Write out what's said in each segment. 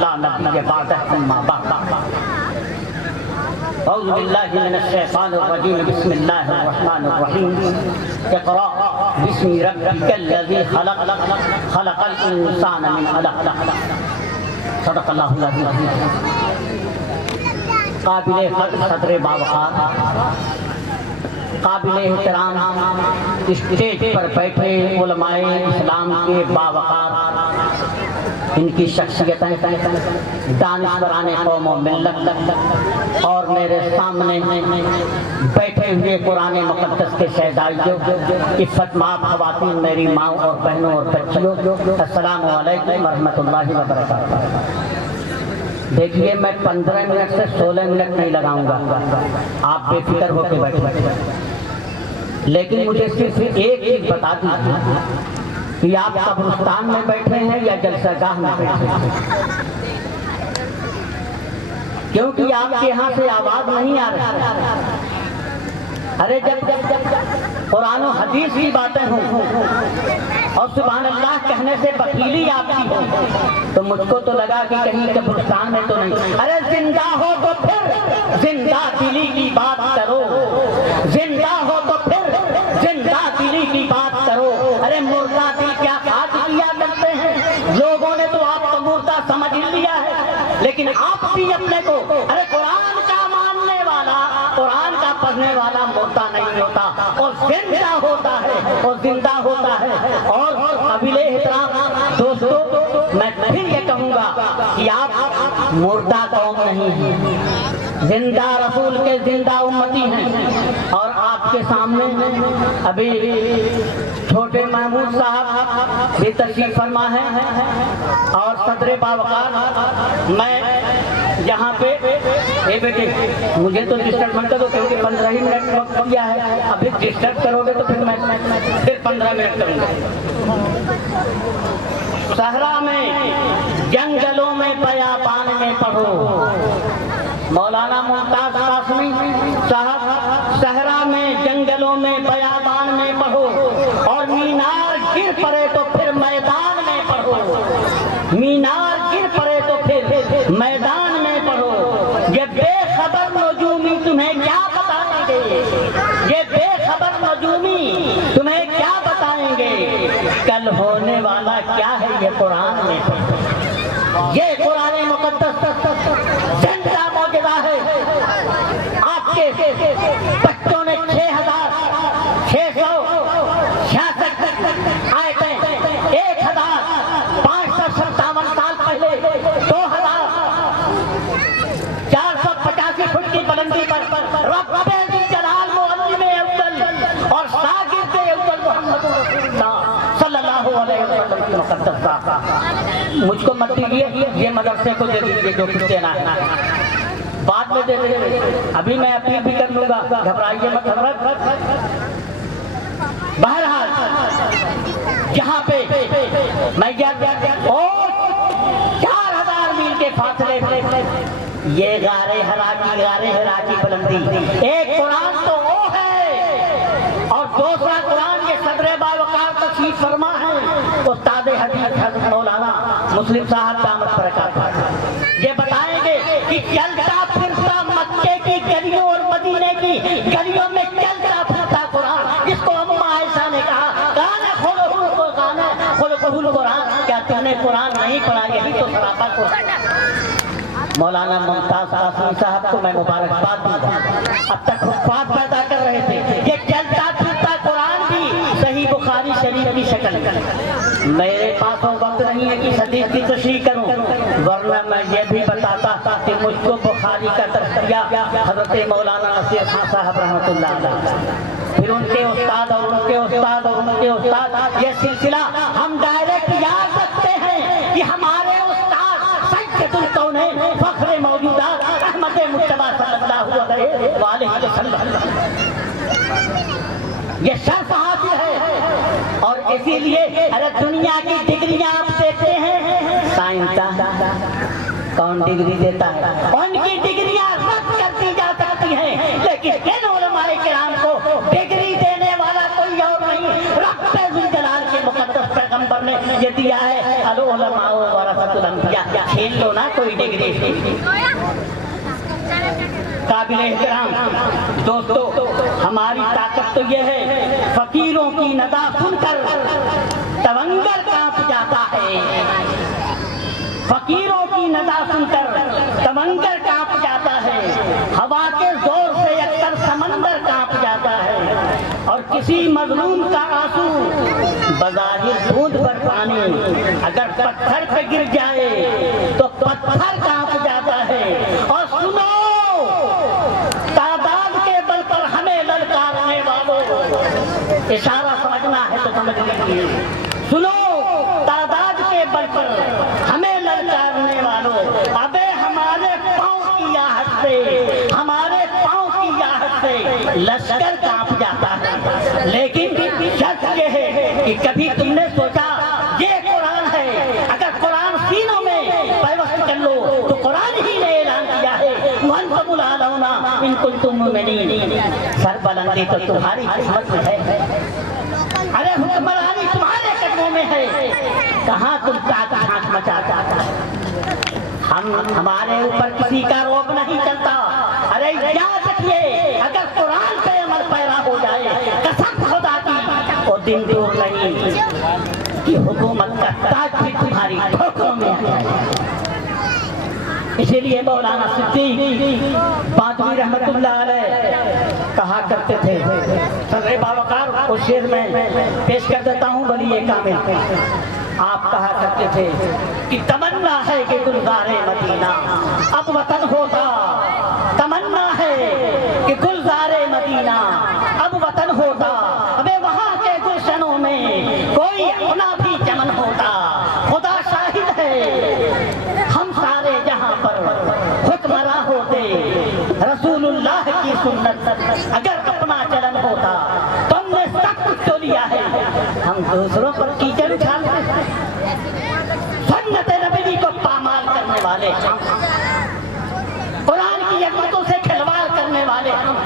لا نبی بعدہ اما بعد اعوذ باللہ من الشیطان الرجیم بسم اللہ الرحمن الرحیم اقرأ بسم ربک الذی خلق خلق الانسان من علق صدق اللہ العظیم. قابل قدر صدر باوقار، قابل احترام اسٹیج پر بیٹھے علماء اسلام کے باوقار، ان کی شخصیتیں دانشوران قوم و ملت، اور میرے سامنے بیٹھے ہوئے قرآن مقدس کے شہزادیوں، عفت مآب خواتین، میری ماں اور بہنوں اور بچیوں، السلام علیکم ورحمۃ اللہ وبرکاتہ. دیکھیے میں 15 منٹ سے 16 منٹ نہیں لگاؤں گا، آپ بے فکر ہو کے بیٹھے، لیکن مجھے صرف ایک چیز بتا دیجیے کہ آپ قبرستان میں بیٹھے ہیں یا جلسہ گاہ میں بیٹھے ہیں، کیونکہ آپ کے یہاں سے آواز نہیں آ رہی. ارے جب قرآن و حدیث کی باتیں ہوں اور سبحان اللہ کہنے سے بخیلی آپ کی ہو تو مجھ کو تو لگا کہ کہیں قبرستان میں تو نہیں. ارے زندہ ہو تو پھر زندہ دلی کی بات کرو، زندہ ہو تو پھر زندہ دلی کی بات کرو. ارے مردہ دل کیا خاک کیا کرتے ہیں، لوگوں نے تو آپ کو مردہ سمجھ لیا ہے، لیکن آپ بھی اپنے کو، ارے قرآن کا ماننے والا، قرآن کا پڑھنے والا مردہ نہیں ہوتا، اور زندہ ہوتا ہے، اور زندہ ہوتا ہے. اور قابل احترام دوستو، میں پھر یہ کہوں گا کہ آپ مردہ قوم نہیں ہیں، زندہ رسول کے زندہ امتی ہیں. اور آپ کے سامنے ابھی چھوٹے محمود صاحب بھی تشریف فرما ہے اور صدر باوقار. میں یہاں پہ اے بیٹے مجھے تو ڈسٹرب مت کرو، کیونکہ 15 ہی منٹ وقت کیا ہے، ابھی ڈسٹرب کرو گے تو پھر میں پھر 15 منٹ کروں گا. صحرا میں جنگلوں میں بیابان میں پڑھو، مولانا ممتاز قاسمی صاحب. صحرا میں جنگلوں میں بیابان میں پڑھو، اور مینار گر پڑے تو پھر میدان میں پڑھو، مینار گر پڑے تو پھر میدان میں پڑھو. یہ بے خبر نجومی تمہیں کیا بتائیں گے، یہ بے خبر نجومی تمہیں کیا بتائیں گے، کل ہونے والا کیا ہے یہ قرآن میں پڑھو. یہ قرآن مقدس زندہ معجزہ ہے. آپ کے بچوں نے 6,666 آیتیں 1,557 سال پہلے 2,485 فٹ کی بلندی پر رب جلال معلم اول اور شاگرد اول محمد رسول اللہ صلی اللہ علیہ وسلم کی مقدس ذات. مجھ کو مت دیجیے، یہ مدرسے کو دے دیجیے جو کچھ دینا ہے، بعد میں دے دیجیے. ابھی میں اپیل بھی کر لوں گا، گھبرائیے مت حضرت. بہرحال یہاں پہ میں 4,000 میل کے فاصلے یہ غار ہرا کی بلندی، ایک قرآن تو وہ ہے اور دوسرا قرآن کے صدر باوقار تشریف فرما ہے استاد حدیث حضرت مولانا مسلم صاحب دامت برکاتہ. یہ بتائیں گے کہ چلتا پھرتا مکے کی گلیوں اور مدینے کی گلیوں میں چلتا پھرتا قرآن، جس کو اماں عائشہ نے کہا قرآن، کیا تم نے قرآن نہیں پڑھا؟ یہی تو سراپا قرآن. مولانا ممتاز قاسمی صاحب کو میں مبارکباد دوں گا، اب تک حفاظ پیدا کر رہے تھے. یہ چلتا پھرتا قرآن بھی صحیح بخاری شریف کی شکل. میرے پاس وقت نہیں ہے کہ حدیث کی تشریح کروں، ورنہ میں یہ بھی بتاتا کہ مجھ کو بخاری کا تذکرہ حضرت مولانا نصیر خان صاحب رحمۃ اللہ علیہ، پھر ان کے استاد اور ان کے استاد اور ان کے استاد، یہ سلسلہ ہم ڈائریکٹ یاد رکھتے ہیں کہ ہمارے استاد سید الکونین فخر موجودات احمد مجتبیٰ صلی اللہ علیہ وآلہ وسلم یہ شرف حاصل ہے. اور اسی لیے ارے دنیا کی ڈگریاں آپ دیکھتے ہیں، سائنسدان کون ڈگری دیتا ہے، ان کی ڈگریاں رد کر دی جا سکتی ہیں، لیکن ان علماء کرام کو ڈگری دینے والا کوئی اور نہیں، رب ذوالجلال کے مقدس پیغمبر نے یہ دیا ہے العلماء ورثۃ الانبیاء، کھیل لو نا کوئی ڈگری سے۔ قابل احترام دوستو، ہماری طاقت تو یہ ہے، فقیروں کی ندا سن کر تونگر کانپ جاتا ہے، فقیروں کی ندا سن کر تونگر کانپ جاتا ہے، ہوا کے زور سے اکثر سمندر کانپ جاتا ہے، اور کسی مظلوم کا آنسو بظاہر دودھ پر پانی اگر پتھر پہ گر جائے تو پتھر کانپ جاتا ہے۔ اور سنو، تعداد کے بل پر ہمیں للکارنے والوں، اشارہ سمجھنا ہے تو سمجھ لیجیے، سنو، تعداد کے بل پر ہمیں للکارنے والوں، ابے ہمارے پاؤں کی آہٹ سے، ہمارے پاؤں کی آہٹ سے لشکر کانپ جاتا ہے۔ لیکن شرط یہ ہے کہ کبھی تم نے سوچا یہ قرآن ہے، اگر قرآن سینوں میں پیوست کر لو تو قرآن ہی نے اعلان کیا ہے وَأَنْتُمُ الْأَعْلَوْنَ إِن كُنتُم مُؤْمِنِينَ، سربلندی تو تمہاری قسمت میں ہے، ارے حکمرانی تمہارے قدموں میں ہے، کہاں تم تاک جھانک مچا چاہتا ہے؟ ہمارے اوپر کسی کا روب نہیں چلتا۔ ارے یاد رکھیے، اگر قرآن پہ عمل پیرا ہو جائے، قسم خدا کی، وہ دن دور نہیں کہ حکومت کا تاج بھی تمہاری ٹھوکروں میں آ جائے۔ اسی لیے مولانا صدیق باندھوی رحمت اللہ علیہ کہا کرتے تھے، سر باوقار اس شعر میں پیش کر دیتا ہوں ولی کامل، آپ کہا کرتے تھے کہ تمنا ہے کہ گلزار مدینہ اب وطن ہوتا، تمنا ہے کہ گلزار مدینہ اب وطن ہوتا، ابے وہاں کے گلشنوں میں کوئی اپنا بھی چمن ہوتا، خدا شاہد ہے ہم سارے جہاں پر حکمراں ہوتے، رسول اللہ کی سنت اگر اپنا چلن ہوتا، تم نے سب کچھ تو لیا ہے، ہم دوسروں پر کیچڑ اچھالتے ہیں، سنت نبوی کو پامال کرنے والے ہم، قرآن کی عظمتوں سے کھلواڑ کرنے والے ہم۔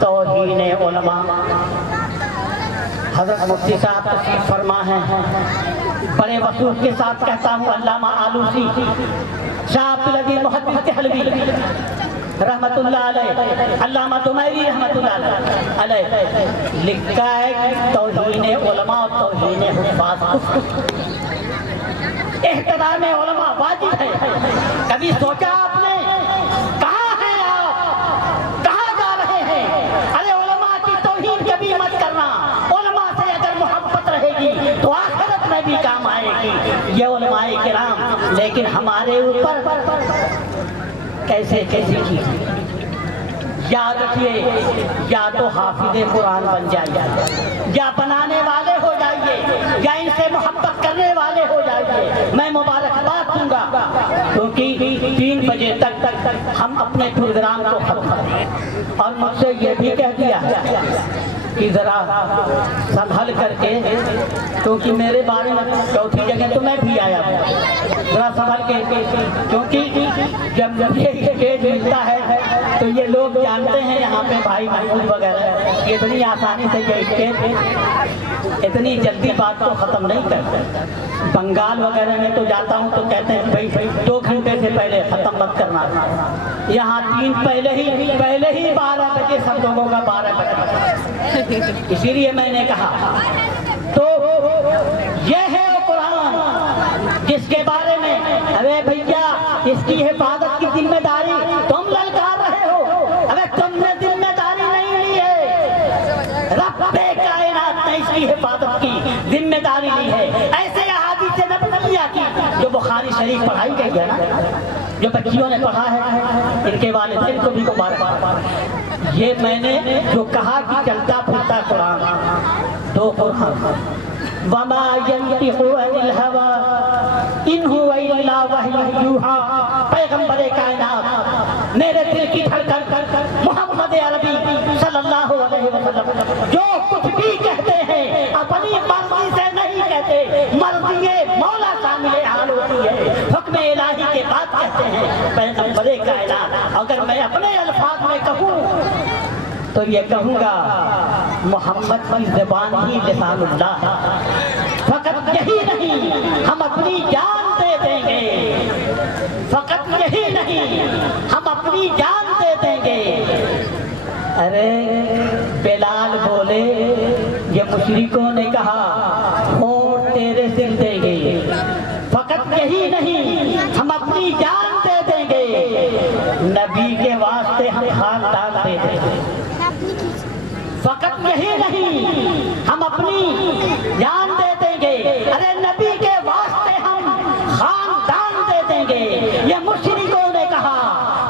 توہین علماء، حضرت مفتی صاحب تشریف فرما ہے، بڑے وصول کے ساتھ کہتا ہوں، علامہ آلوسی شاہ عبدالعزیز محدث دہلوی رحمت اللہ علیہ، علامہ دمیری رحمت اللہ علیہ لکھا ہے کہ توہین علماء اور توہین حفاظ احترام علماء واجب ہے۔ کبھی سوچا آپ نے کہاں ہیں آپ، کہاں جا رہے ہیں؟ ارے علماء کی توہین کبھی مت کرنا، علماء سے اگر محبت رہے گی تو آخرت میں بھی کام آئے گی، یہ علماء کرام۔ لیکن ہمارے اوپر کیسے کیسے کی، یاد رکھیے، یا تو حافظ قرآن بن جائیے، یا بنانے والے ہو جائیے، یا ان سے محبت کرنے والے ہو جائیے۔ میں مبارکباد دوں گا کیونکہ 3 بجے تک ہم اپنے پروگرام کو ختم کریں، اور مجھ سے یہ بھی کہہ دیا کہ ذرا سنبھل کر کے، کیونکہ میرے بارے میں چوتھی جگہ تو میں بھی آیا ہوں، ذرا سنبھل کے، کیونکہ جب یہ اسٹیج ملتا ہے تو یہ لوگ جانتے ہیں یہاں پہ بھائی محمود وغیرہ اتنی آسانی سے یہ اسٹیج اتنی جلدی بات کو ختم نہیں کرتے۔ بنگال وغیرہ میں تو جاتا ہوں تو کہتے ہیں بھائی 2 گھنٹے سے پہلے ختم مت کرنا، یہاں 3 پہلے ہی 12 بجے سب لوگوں کا 12 بجے، اسی لیے میں نے کہا تو یہ ہے وہ قرآن جس کے بارے میں ارے بھیا اس کی حفاظت کی ذمہ داری تم للکار رہے ہو، ارے تم نے ذمہ داری نہیں لی ہے، رب کائنات نے اس کی حفاظت کی ذمہ داری لی ہے۔ ایسے احادیث نبویہ کی جو بخاری شریف پڑھائی گئی ہے نا، جو بچیوں نے پڑھا ہے، ان کے والدین کو بھی مبارک۔ یہ میں نے جو کہا کہ چلتا پھرتا قرآن، 2 قرآن، وَمَا يَنطِقُ عَنِ الْهَوَىٰ إِنْ هُوَ إِلَّا وَحْيٌ يُوحَىٰ، پیغمبر کائنات، میرے دل کی دھڑکن محمد عربی صلی اللہ علیہ وسلم جو کچھ بھی کہتے ہیں اپنی مرضی سے نہیں کہتے، مرضی مولا شامل حال ہوتی ہے، حکم الہی کے بعد کہتے ہیں پیغمبر کائنات۔ اگر میں اپنے الفاظ میں کہوں تو یہ کہوں گا محمد کی زبان ہی لسان اللہ ہے۔ فقط یہی نہیں ہم اپنی جان دے دیں گے، فقط یہی نہیں ہم اپنی جان دے دیں گے۔ ارے بلال بولے یہ مشرکوں نے کہا ہونٹ تیرے سل دیں گے، فقط یہی نہیں ہم اپنی جان دے دیں گے، نبی کے واسطے ہم خاندان دے دیں گے۔ فقط یہی نہیں ہم اپنی جان دے دیں گے، ارے نبی کے واسطے ہم خاندان دے دیں گے۔ یہ مشرکوں نے کہا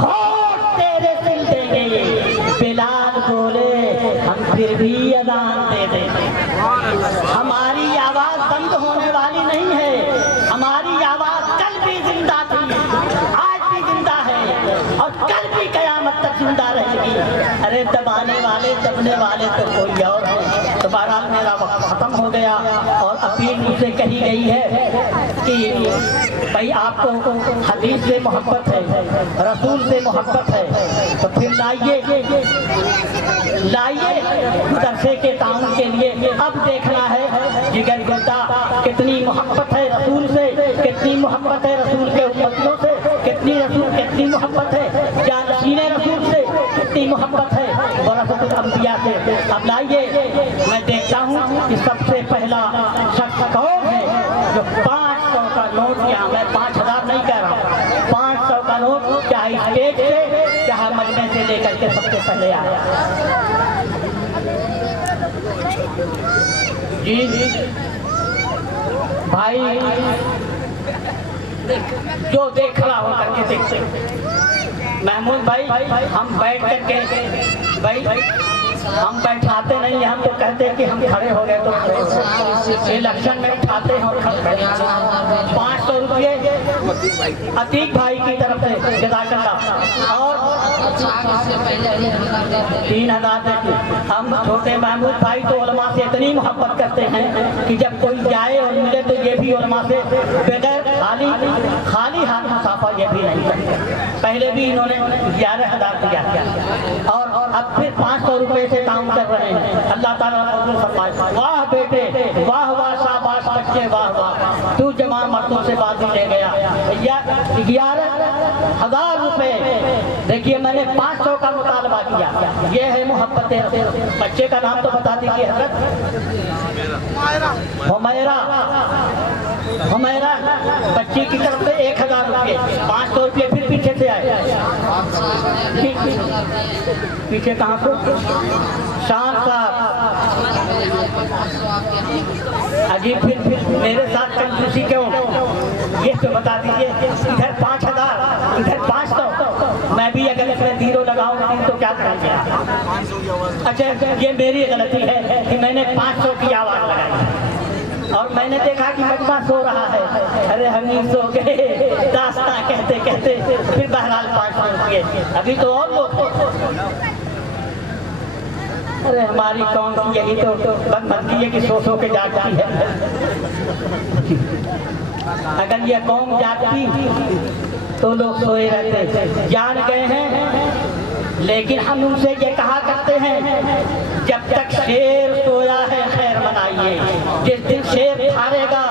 ہونٹ تیرے سل دیں گے، بلال بولے ہم پھر بھی اذان دے دیں گے۔ ہماری آواز بند ہونے والی نہیں ہے، ہماری آواز کل بھی زندہ تھی، آج بھی زندہ ہے اور کل بھی قیامت تک زندہ رہے گی۔ ارے دبانے والے دبنے والے تو کوئی اور ہے۔ تو بہرحال میرا وقت ختم ہو گیا اور اپیل مجھ سے کہی گئی ہے کہ بھائی آپ کو حدیث سے محبت ہے، رسول سے محبت ہے، تو پھر لائیے مدرسے کے تعاون کے لیے۔ اب دیکھنا ہے جگر گردہ کتنی محبت ہے رسول سے، کتنی محبت ہے رسول کے امتیوں سے، کتنی محبت ہے جانشین رسول سے، کتنی محبت ہے ورثۃ الانبیاء سے۔ اب لائیے میں دیکھتا ہوں کہ سب سے پہلا شخص کون ہے جو 500 کا نوٹ، یہاں میں 5000 نہیں کہہ رہا ہوں، 500 کا نوٹ چاہے اسٹیج سے چاہے مجمع سے لے کر کے سب سے پہلے آیا۔ جی بھائی جو دیکھ رہا ہو کر کے دیکھتے محمود بھائی، ہم بیٹھ کر کے بھائی ہم بیٹھاتے نہیں، ہم تو کہتے ہیں کہ ہم کھڑے ہو گئے تو الیکشن میں اٹھاتے ہیں اور کھڑے۔ 500 روپئے عتیق بھائی کی طرف سے جزاک اللہ، اور 3000 دیکھیں۔ ہم چھوٹے محمود بھائی تو علماء سے اتنی محبت کرتے ہیں کہ جب کوئی جائے اور ملے تو یہ بھی علماء سے بغیر خالی ہاتھ مسافہ یہ بھی نہیں کرتے۔ پہلے بھی انہوں نے 11000 دیا اور اب پھر 500 روپئے سے کام کر رہے ہیں۔ اللہ تعالیٰ قبول فرمائے۔ واہ بیٹے واہ واہ، شاباش بچے واہ واہ، تو جمع مردوں سے بازی لے گیا۔ 11000 روپئے دیکھیے میں نے 500 کا مطالبہ کیا، یہ ہے محبت رسول۔ بچے کا نام تو بتا دیجیے حضرت۔ حمیرہ بچی کی طرف سے 1000 روپئے، 500 روپئے پھر پیچھے سے آئے۔ پیچھے کہاں سے؟ شان صاحب عجیب، پھر میرے ساتھ کنجوسی کیوں؟ یہ تو بتا دیجیے۔ ادھر 5000 ادھر 500، میں بھی اگر اس میں 0 لگاؤں گا تو کیا کریں گے؟ اچھا یہ میری غلطی ہے کہ میں نے 500 کی آواز لگائی اور میں نے دیکھا کہ مجمع سو رہا ہے۔ ارے ہم سو گئے داستاں کہتے کہتے، پھر بہرحال 500 روپئے، ابھی تو اور لوگ۔ ارے ہماری قوم کی یہی تو بدمزگی ہے کہ سو کے جاگتی ہے۔ اگر یہ قوم جاگتی تو لوگ سوئے رہتے، جان گئے ہیں۔ لیکن ہم ان سے یہ کہا کرتے ہیں جب تک شیر سویا ہے خیر منائیے، جس دن شیر ہارے گا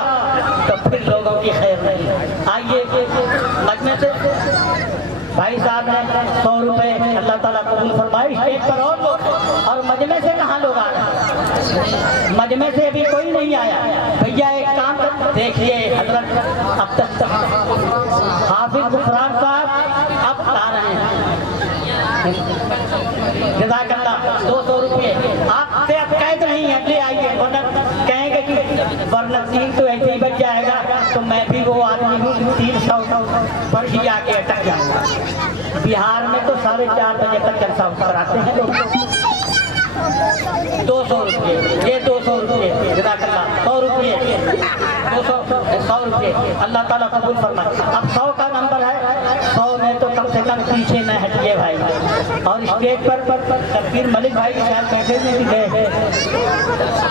تو پھر لوگوں کی خیر نہیں۔ آئیے مجمع سے بھائی صاحب نے 100 روپئے اللہ تعالیٰ قبول فرمائے۔ اسٹیج پر اور لوگ، اور مجمع سے کہاں لوگ آ رہے ہیں؟ مجمع سے ابھی کوئی نہیں آیا۔ بھیا ایک کام کر دیکھیے حضرت، اب تک حافظ غفران صاحب اب آ رہے ہیں، جزاک اللہ 200 روپئے آپ سے اب قید نہیں ہے، لے آئیے، ورنہ کہیں گے کہ ورنہ 3 تو ایسے ہی بچ جائے گا، تو میں بھی وہ آدمی ہوں 300 پر ہی آ کے اٹک جاؤں گا۔ بہار میں تو 4:30 بجے تک جلسہ کراتے ہیں لوگ۔ 200 روپئے، یہ 200 روپئے، جزاک اللہ 100 روپئے، 100 روپئے، اللہ تعالیٰ قبول فرمائے۔ اب 100 کا نمبر ہے، 100 میں تو کم سے کم پیچھے نہ ہٹیے بھائی۔ اور اسٹیج پر شبیر ملک بھائی شاید بیٹھے نہیں گئے،